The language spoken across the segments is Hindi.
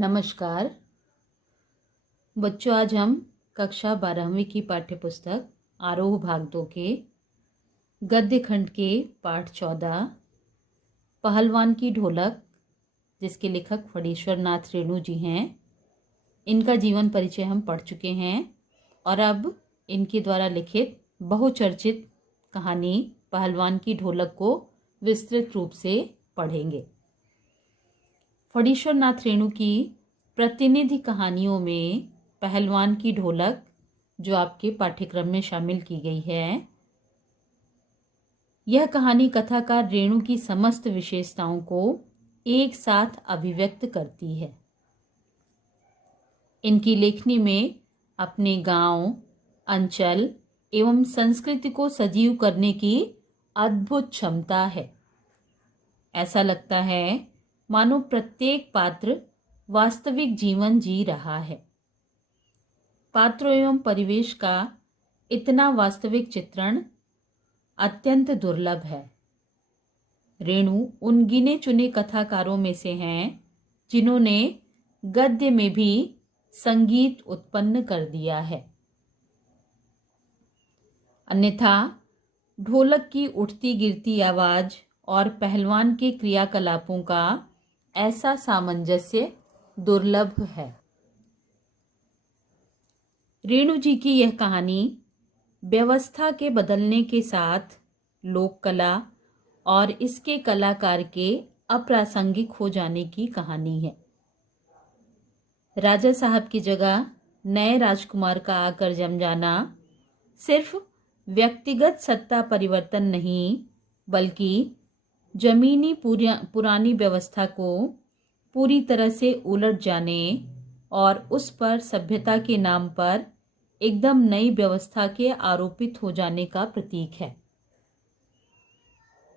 नमस्कार बच्चों, आज हम कक्षा 12वीं की पाठ्यपुस्तक आरोह भाग 2 के गद्य खंड के पाठ 14 पहलवान की ढोलक, जिसके लेखक फणीश्वर नाथ रेणु जी हैं, इनका जीवन परिचय हम पढ़ चुके हैं और अब इनके द्वारा लिखित बहुचर्चित कहानी पहलवान की ढोलक को विस्तृत रूप से पढ़ेंगे। फणीश्वर नाथ रेणु की प्रतिनिधि कहानियों में पहलवान की ढोलक, जो आपके पाठ्यक्रम में शामिल की गई है, यह कहानी कथाकार रेणु की समस्त विशेषताओं को एक साथ अभिव्यक्त करती है। इनकी लेखनी में अपने गांव, अंचल एवं संस्कृति को सजीव करने की अद्भुत क्षमता है। ऐसा लगता है मानो प्रत्येक पात्र वास्तविक जीवन जी रहा है। पात्रों एवं परिवेश का इतना वास्तविक चित्रण अत्यंत दुर्लभ है। रेणु उन गिने चुने कथाकारों में से हैं जिन्होंने गद्य में भी संगीत उत्पन्न कर दिया है। अन्यथा ढोलक की उठती गिरती आवाज और पहलवान के क्रियाकलापों का ऐसा सामंजस्य दुर्लभ है। रेणु जी की यह कहानी व्यवस्था के बदलने के साथ लोक कला और इसके कलाकार के अप्रासंगिक हो जाने की कहानी है। राजा साहब की जगह नए राजकुमार का आकर जम जाना सिर्फ व्यक्तिगत सत्ता परिवर्तन नहीं, बल्कि जमीनी पुरानी व्यवस्था को पूरी तरह से उलट जाने और उस पर सभ्यता के नाम पर एकदम नई व्यवस्था के आरोपित हो जाने का प्रतीक है।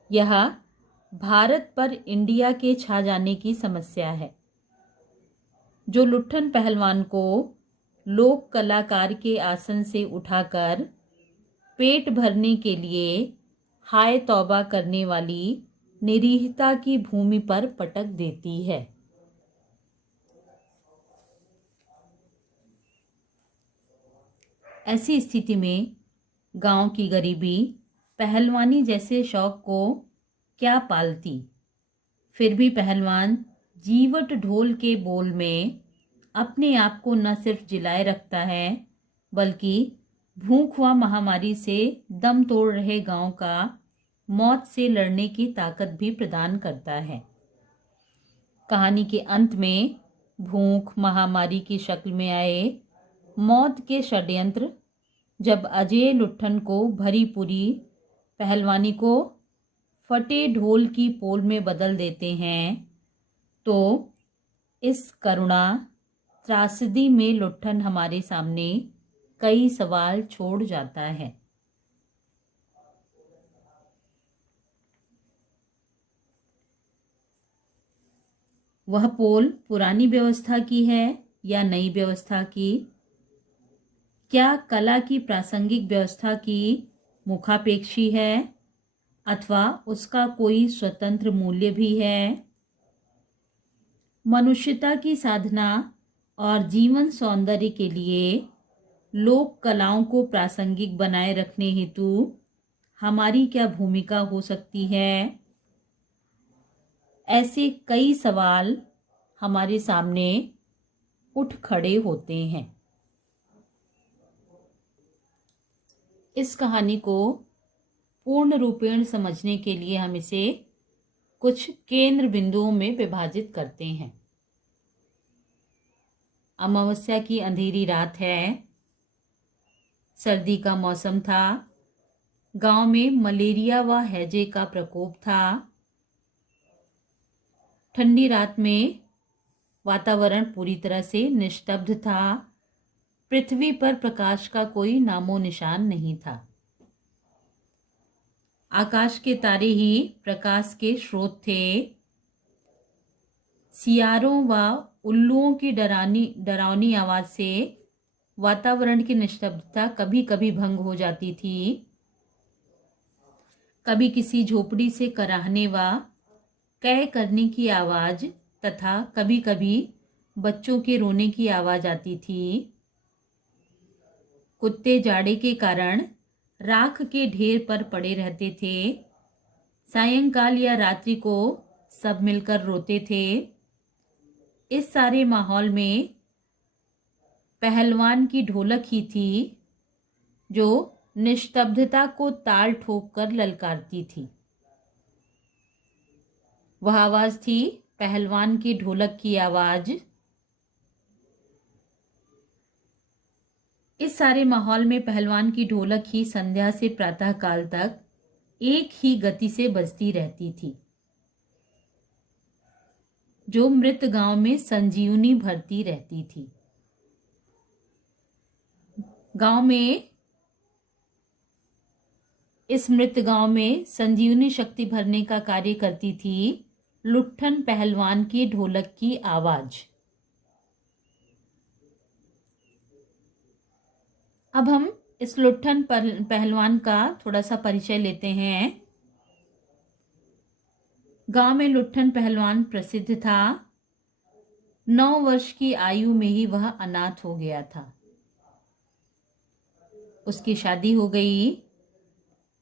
यह भारत पर इंडिया के छा जाने की समस्या है। जो लुट्ठन पहलवान को लोक कलाकार के आसन से उठाकर पेट भरने के लिए हाय तौबा करने वाली निरीहता की भूमि पर पटक देती है। ऐसी स्थिति में गांव की गरीबी पहलवानी जैसे शौक को क्या पालती। फिर भी पहलवान जीवट ढोल के बोल में अपने आप को न सिर्फ जिलाए रखता है, बल्कि भूख व महामारी से दम तोड़ रहे गांव का मौत से लड़ने की ताकत भी प्रदान करता है। कहानी के अंत में भूख महामारी की शक्ल में आए मौत के षड्यंत्र जब अजय लुट्ठन को भरी पूरी पहलवानी को फटे ढोल की पोल में बदल देते हैं, तो इस करुणा त्रासदी में लुट्ठन हमारे सामने कई सवाल छोड़ जाता है। वह पोल पुरानी व्यवस्था की है या नई व्यवस्था की? क्या कला की प्रासंगिक व्यवस्था की मुखापेक्षी है अथवा उसका कोई स्वतंत्र मूल्य भी है? मनुष्यता की साधना और जीवन सौंदर्य के लिए लोक कलाओं को प्रासंगिक बनाए रखने हेतु हमारी क्या भूमिका हो सकती है? ऐसे कई सवाल हमारे सामने उठ खड़े होते हैं। इस कहानी को पूर्ण रूपेण समझने के लिए हम इसे कुछ केंद्र बिंदुओं में विभाजित करते हैं। अमावस्या की अंधेरी रात है, सर्दी का मौसम था, गांव में मलेरिया व हैजे का प्रकोप था। ठंडी रात में वातावरण पूरी तरह से निस्तब्ध था। पृथ्वी पर प्रकाश का कोई नामो निशान नहीं था। आकाश के तारे ही प्रकाश के स्रोत थे। सियारों व उल्लुओं की डरावनी आवाज से वातावरण की निस्तब्धता कभी कभी भंग हो जाती थी। कभी किसी झोपड़ी से कराहने व कै करने की आवाज तथा कभी कभी बच्चों के रोने की आवाज़ आती थी। कुत्ते जाड़े के कारण राख के ढेर पर पड़े रहते थे। सायंकाल या रात्रि को सब मिलकर रोते थे। इस सारे माहौल में पहलवान की ढोलक ही थी जो निस्तब्धता को ताल ठोक कर ललकारती थी। वह आवाज थी पहलवान की ढोलक की आवाज। इस सारे माहौल में पहलवान की ढोलक ही संध्या से प्रातः काल तक एक ही गति से बजती रहती थी, जो मृत गांव में संजीवनी भरती रहती थी। गांव में, इस मृत गांव में संजीवनी शक्ति भरने का कार्य करती थी लुट्ठन पहलवान की ढोलक की आवाज। अब हम इस लुट्ठन पहलवान का थोड़ा सा परिचय लेते हैं। गांव में लुट्ठन पहलवान प्रसिद्ध था। 9 वर्ष की आयु में ही वह अनाथ हो गया था। उसकी शादी हो गई।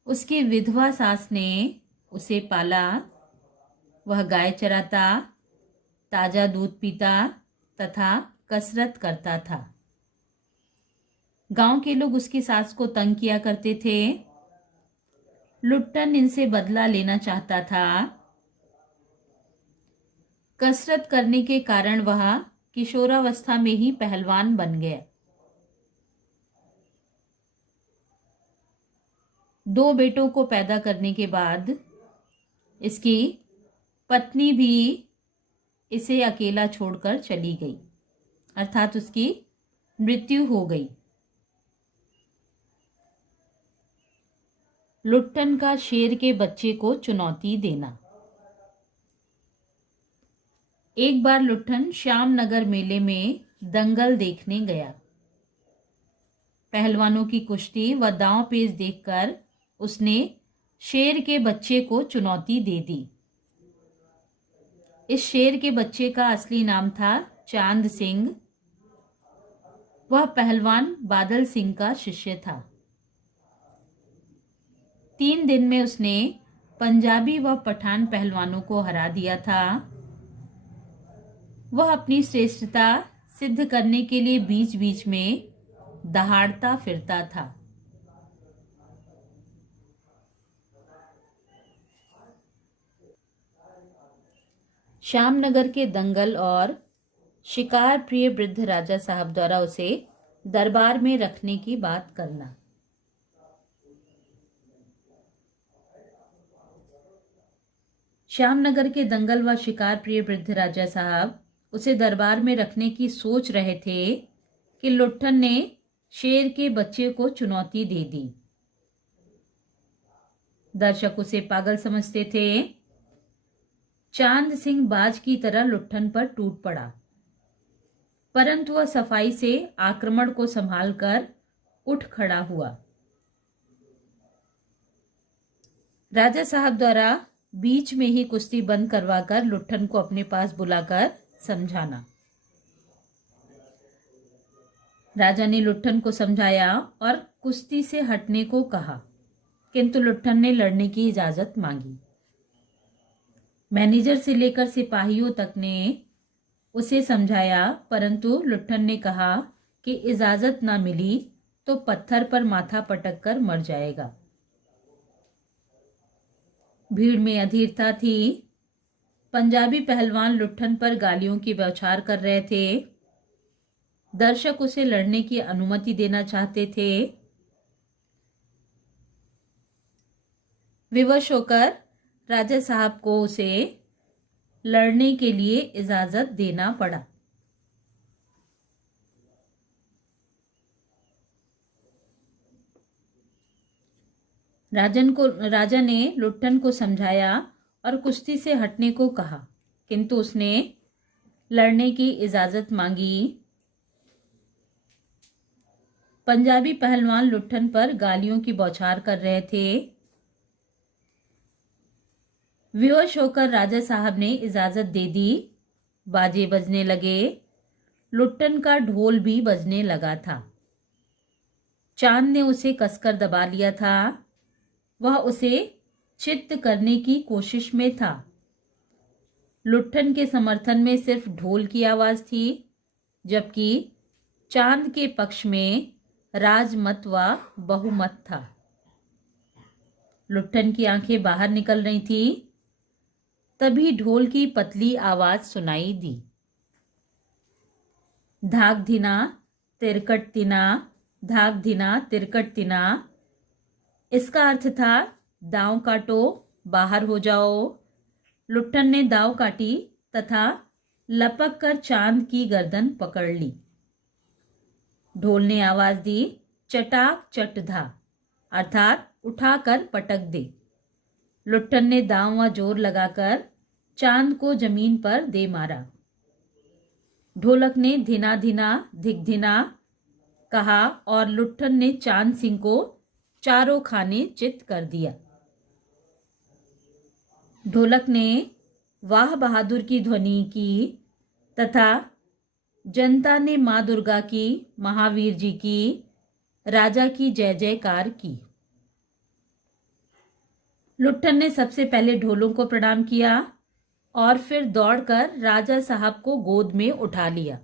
उसकी विधवा सास ने उसे पाला। वह गाय चराता, ताजा दूध पीता तथा कसरत करता था। गांव के लोग उसकी सास को तंग किया करते थे। लुट्ठन इनसे बदला लेना चाहता था। कसरत करने के कारण वह किशोरावस्था में ही पहलवान बन गया। 2 बेटों को पैदा करने के बाद इसकी पत्नी भी इसे अकेला छोड़कर चली गई, अर्थात उसकी मृत्यु हो गई। लुट्ठन का शेर के बच्चे को चुनौती देना। एक बार लुट्ठन श्यामनगर मेले में दंगल देखने गया। पहलवानों की कुश्ती व दांव पेच देखकर उसने शेर के बच्चे को चुनौती दे दी। इस शेर के बच्चे का असली नाम था चांद सिंह। वह पहलवान बादल सिंह का शिष्य था। 3 दिन में उसने पंजाबी व पठान पहलवानों को हरा दिया था। वह अपनी श्रेष्ठता सिद्ध करने के लिए बीच बीच में दहाड़ता फिरता था। श्यामनगर के दंगल और शिकार प्रिय वृद्ध राजा साहब द्वारा उसे दरबार में रखने की बात करना। श्यामनगर के दंगल व शिकार प्रिय वृद्ध राजा साहब उसे दरबार में रखने की सोच रहे थे कि लुट्ठन ने शेर के बच्चे को चुनौती दे दी। दर्शक उसे पागल समझते थे। चांद सिंह बाज की तरह लुट्ठन पर टूट पड़ा, परंतु वह सफाई से आक्रमण को संभालकर उठ खड़ा हुआ। राजा साहब द्वारा बीच में ही कुश्ती बंद करवाकर लुट्ठन को अपने पास बुलाकर समझाना। राजा ने लुट्ठन को समझाया और कुश्ती से हटने को कहा, किंतु लुट्ठन ने लड़ने की इजाजत मांगी। मैनेजर से लेकर सिपाहियों तक ने उसे समझाया, परंतु लुट्ठन ने कहा कि इजाजत ना मिली तो पत्थर पर माथा पटक कर मर जाएगा। भीड़ में अधीरता थी। पंजाबी पहलवान लुट्ठन पर गालियों की बौछार कर रहे थे। दर्शक उसे लड़ने की अनुमति देना चाहते थे। विवश होकर राजा साहब को उसे लड़ने के लिए इजाजत देना पड़ा। राजा ने लुट्ठन को समझाया और कुश्ती से हटने को कहा, किंतु उसने लड़ने की इजाजत मांगी। पंजाबी पहलवान लुट्ठन पर गालियों की बौछार कर रहे थे। विवश होकर राजा साहब ने इजाजत दे दी। बाजे बजने लगे। लुट्टन का ढोल भी बजने लगा था। चांद ने उसे कसकर दबा लिया था। वह उसे चित्त करने की कोशिश में था। लुट्ठन के समर्थन में सिर्फ ढोल की आवाज थी, जबकि चांद के पक्ष में राजमत व बहुमत था। लुट्ठन की आंखें बाहर निकल रही थी। तभी ढोल की पतली आवाज सुनाई दी। धाक धिना तिरकट तिना, धाक धिना तिरकट तिना। इसका अर्थ था दांव काटो, बाहर हो जाओ। लुट्ठन ने दाव काटी तथा लपक कर चांद की गर्दन पकड़ ली। ढोल ने आवाज दी, चटाक चटधा, अर्थात उठाकर पटक दे। लुट्ठन ने दांव व जोर लगाकर चांद को जमीन पर दे मारा। ढोलक ने धिना धिना धिकधिना कहा और लुट्ठन ने चांद सिंह को चारों खाने चित कर दिया। ढोलक ने वाह बहादुर की ध्वनि की तथा जनता ने मां दुर्गा की, महावीर जी की, राजा की जय जयकार की। लुट्ठन ने सबसे पहले ढोलों को प्रणाम किया और फिर दौड़कर राजा साहब को गोद में उठा लिया।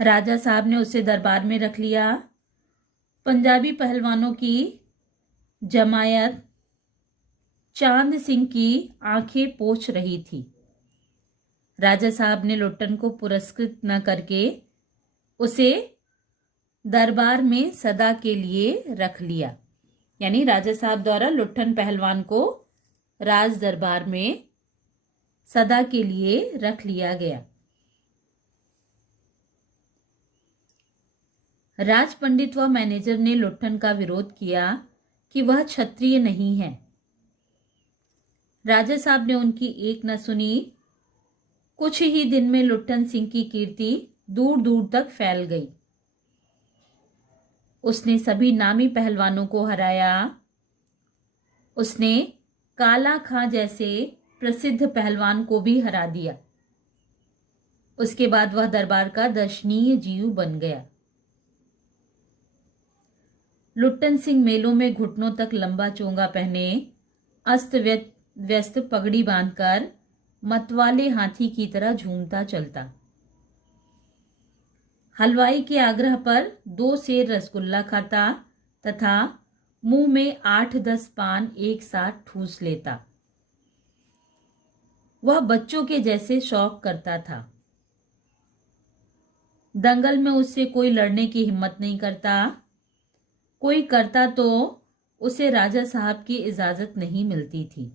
राजा साहब ने उसे दरबार में रख लिया। पंजाबी पहलवानों की जमायत चांद सिंह की आंखें पोंछ रही थी। राजा साहब ने लुट्ठन को पुरस्कृत न करके उसे दरबार में सदा के लिए रख लिया। यानी राजा साहब द्वारा लुट्ठन पहलवान को राज दरबार में सदा के लिए रख लिया गया। राज पंडित व मैनेजर ने लुट्ठन का विरोध किया कि वह क्षत्रिय नहीं है। राजा साहब ने उनकी एक न सुनी। कुछ ही दिन में लुट्ठन सिंह की कीर्ति दूर दूर तक फैल गई। उसने सभी नामी पहलवानों को हराया। उसने काला खां जैसे प्रसिद्ध पहलवान को भी हरा दिया। उसके बाद वह दरबार का दर्शनीय जीव बन गया। लुट्टन सिंह मेलों में घुटनों तक लंबा चोंगा पहने, अस्त व्यस्त पगड़ी बांधकर मतवाले हाथी की तरह झूमता चलता। हलवाई के आग्रह पर 2 सेर रसगुल्ला खाता तथा मुंह में 8-10 पान एक साथ ठूस लेता। वह बच्चों के जैसे शौक करता था। दंगल में उससे कोई लड़ने की हिम्मत नहीं करता। कोई करता तो उसे राजा साहब की इजाजत नहीं मिलती थी।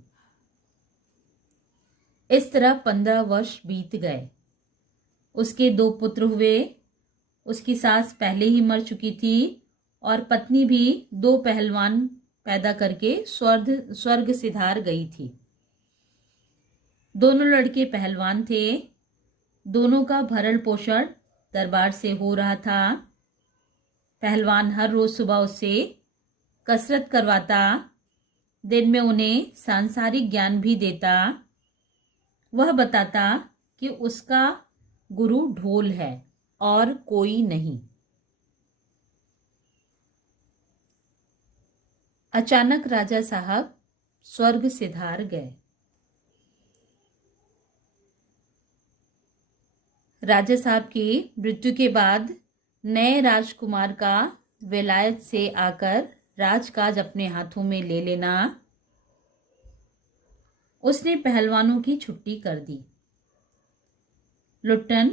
इस तरह 15 वर्ष बीत गए। उसके 2 पुत्र हुए। उसकी सास पहले ही मर चुकी थी और पत्नी भी 2 पहलवान पैदा करके स्वर्ग सिधार गई थी। दोनों लड़के पहलवान थे। दोनों का भरण पोषण दरबार से हो रहा था। पहलवान हर रोज सुबह उससे कसरत करवाता, दिन में उन्हें सांसारिक ज्ञान भी देता। वह बताता कि उसका गुरु ढोल है और कोई नहीं। अचानक राजा साहब स्वर्ग सिधार गए। राजा साहब की मृत्यु के बाद नए राजकुमार का विलायत से आकर राजकाज अपने हाथों में ले लेना, उसने पहलवानों की छुट्टी कर दी। लुट्टन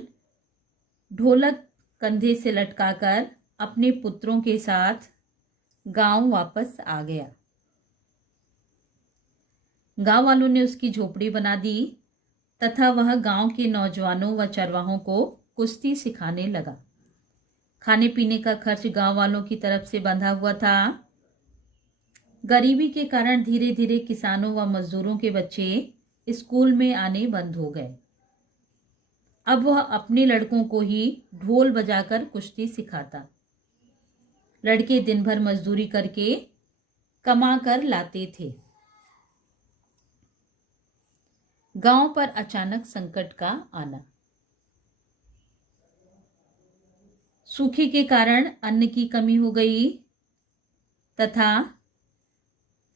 ढोलक कंधे से लटकाकर अपने पुत्रों के साथ गांव वापस आ गया। गांव वालों ने उसकी झोपड़ी बना दी तथा वह गांव के नौजवानों व चरवाहों को कुश्ती सिखाने लगा। खाने पीने का खर्च गांव वालों की तरफ से बंधा हुआ था। गरीबी के कारण धीरे धीरे किसानों व मजदूरों के बच्चे स्कूल में आने बंद हो गए। अब वह अपने लड़कों को ही ढोल बजाकर कुश्ती सिखाता। लड़के दिन भर मजदूरी करके कमा कर लाते थे। गांव पर अचानक संकट का आना। सूखे के कारण अन्न की कमी हो गई तथा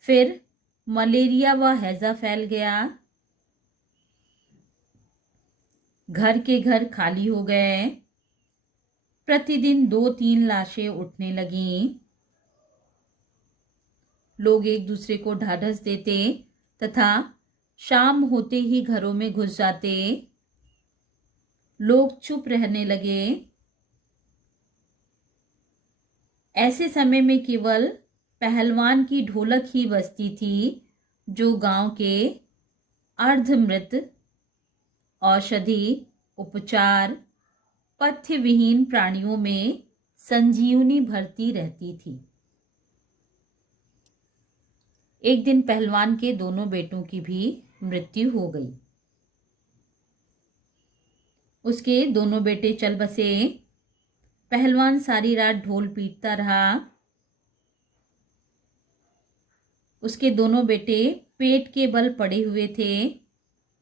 फिर मलेरिया व हैजा फैल गया। घर के घर खाली हो गए। प्रतिदिन 2-3 लाशें उठने लगीं। लोग एक दूसरे को ढाढ़स देते तथा शाम होते ही घरों में घुस जाते। लोग चुप रहने लगे। ऐसे समय में केवल पहलवान की ढोलक ही बजती थी, जो गांव के अर्धमृत, औषधि, उपचार, पथ्य विहीन प्राणियों में संजीवनी भरती रहती थी। एक दिन पहलवान के दोनों बेटों की भी मृत्यु हो गई। उसके दोनों बेटे चल बसे। पहलवान सारी रात ढोल पीटता रहा। उसके दोनों बेटे पेट के बल पड़े हुए थे।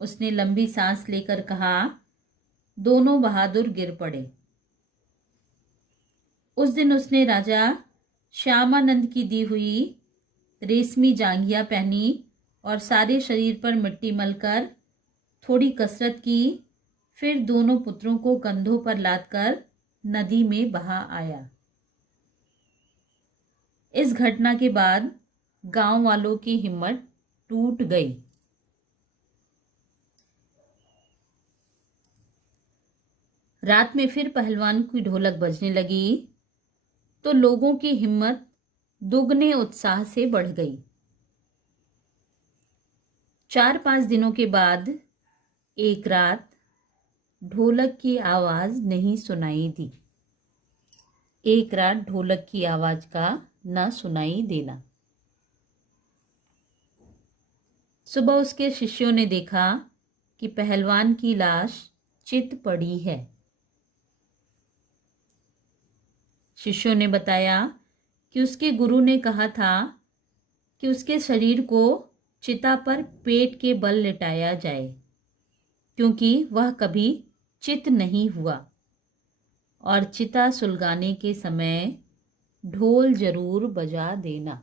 उसने लंबी सांस लेकर कहा, दोनों बहादुर गिर पड़े। उस दिन उसने राजा श्यामानंद की दी हुई रेशमी जांघिया पहनी और सारे शरीर पर मिट्टी मलकर थोड़ी कसरत की। फिर दोनों पुत्रों को कंधों पर लादकर नदी में बहा आया। इस घटना के बाद गांव वालों की हिम्मत टूट गई। रात में फिर पहलवान की ढोलक बजने लगी तो लोगों की हिम्मत दुगने उत्साह से बढ़ गई। 4-5 दिनों के बाद एक रात ढोलक की आवाज नहीं सुनाई दी। एक रात ढोलक की आवाज का न सुनाई देना। सुबह उसके शिष्यों ने देखा कि पहलवान की लाश चित पड़ी है। शिष्यों ने बताया कि उसके गुरु ने कहा था कि उसके शरीर को चिता पर पेट के बल लिटाया जाए, क्योंकि वह कभी चित नहीं हुआ और चिता सुलगाने के समय ढोल जरूर बजा देना।